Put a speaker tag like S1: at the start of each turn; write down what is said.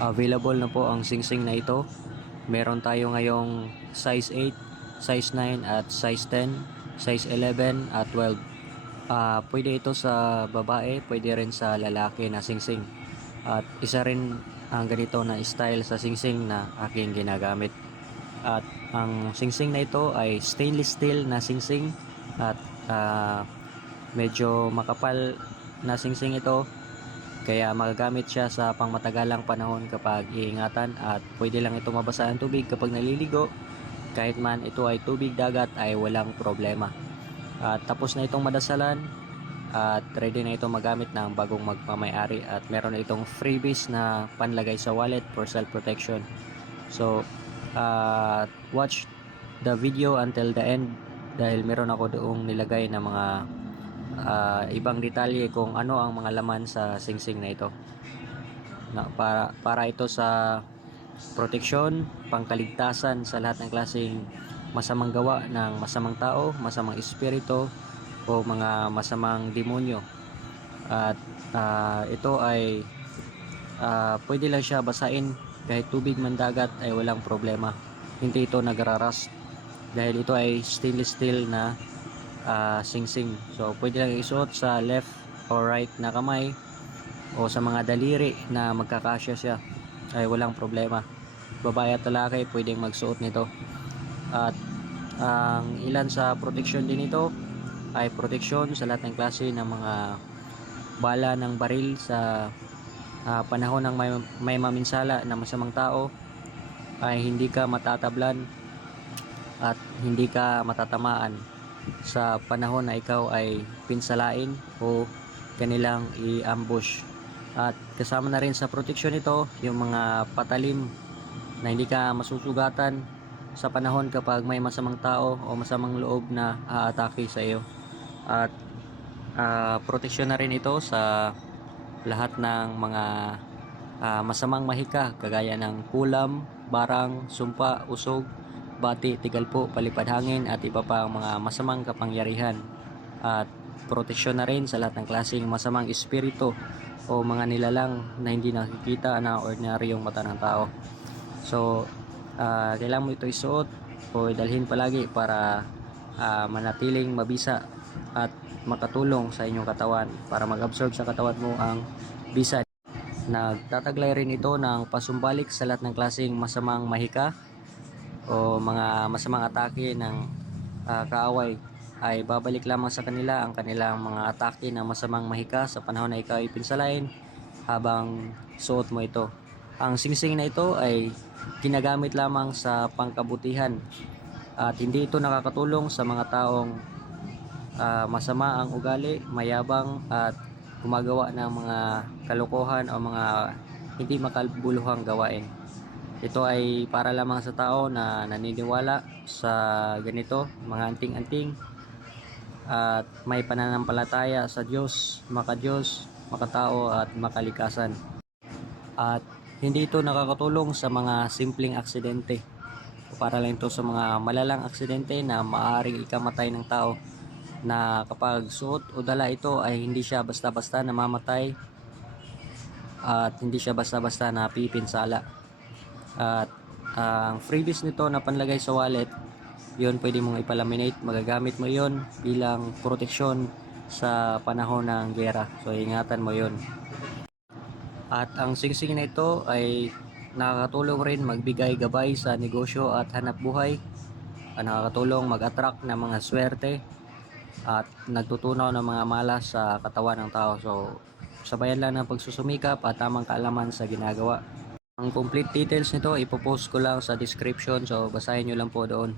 S1: Available na po ang singsing na ito. Meron tayo ngayong size 8, size 9 at size 10, size 11 at 12. Ah, pwede ito sa babae, pwede rin sa lalaki na singsing. At isa rin ang ganito na style sa singsing na aking ginagamit. At ang singsing na ito ay stainless steel na singsing at ah, medyo makapal na singsing ito kaya magagamit siya sa pangmatagalang panahon kapag iingatan at pwede lang ito mabasa ng tubig kapag naliligo. Kahit man ito ay tubig dagat ay walang problema. At tapos na itong madasalan at ready na ito magamit ng bagong magmamayari at meron na itong freebies na panlagay sa wallet for self protection so uh, watch the video until the end dahil meron ako doong nilagay na mga ah, ibang detalye kung ano ang mga laman sa singsing na ito na para para ito sa proteksyon, pangkaligtasan sa lahat ng klaseng masamang gawa ng masamang tao, masamang espiritu o mga masamang demonyo. At ah, ito ay ah, pwede lang siya basain kahit tubig man dagat ay walang problema. Hindi ito nagrarast dahil ito ay stainless steel na ah, singsing. So pwede lang isuot sa left or right na kamay o sa mga daliri na magkakasya siya ay walang problema. Babae at lalaki pwedeng magsuot nito. At ang ilan sa protection din ito ay protection sa lahat ng klase ng mga bala ng baril sa ah, panahon ng may, may maminsala na masamang tao ay hindi ka matatablan at hindi ka matatamaan sa panahon na ikaw ay pinsalain o kanilang i-ambush. At kasama na rin sa protection ito yung mga patalim na hindi ka masusugatan sa panahon kapag may masamang tao o masamang loob na aatake sa iyo. At ah, proteksyon na rin ito sa lahat ng mga ah, masamang mahika kagaya ng kulam, barang, sumpa, usog, bati, tigalpo, palipad hangin at iba pa ang mga masamang kapangyarihan. At proteksyon na rin sa lahat ng klaseng masamang espiritu o mga nilalang na hindi nakikita na ordinaryong mata ng tao. So, ah, kailangan mo ito isuot o dalhin palagi para ah, manatiling mabisa at makatulong sa inyong katawan para mag-absorb sa katawan mo ang bisa. Nagtataglay rin ito ng pasumbalik sa lahat ng klaseng masamang mahika o mga masamang atake ng ah, kaaway ay babalik lamang sa kanila ang kanilang mga atake ng masamang mahika sa panahon na ikaw ay pinsalain habang suot mo ito. Ang singsing na ito ay ginagamit lamang sa pangkabutihan at hindi ito nakakatulong sa mga taong ah, masama ang ugali, mayabang at gumagawa ng mga kalokohan o mga hindi makabuluhang gawain. Ito ay para lamang sa tao na naniniwala sa ganito, mga anting-anting at may pananampalataya sa Diyos, maka-Diyos, makatao at makalikasan. At hindi ito nakakatulong sa mga simpleng aksidente. Para lang ito sa mga malalang aksidente na maaaring ikamatay ng tao na kapag suot o dala ito ay hindi siya basta-basta namamatay at hindi siya basta-basta napipinsala. At ang freebies nito na panlagay sa wallet, yun pwede mong ipalaminate, magagamit mo yon bilang proteksyon sa panahon ng gera. So ingatan mo yon. At ang singsing na ito ay nakakatulong rin magbigay gabay sa negosyo at hanap buhay. Nakakatulong mag-attract ng mga swerte at nagtutunaw ng mga malas sa katawan ng tao. So sabayan lang ng pagsusumikap at tamang kaalaman sa ginagawa. Ang complete details nito ipopost ko lang sa description so basahin nyo lang po doon.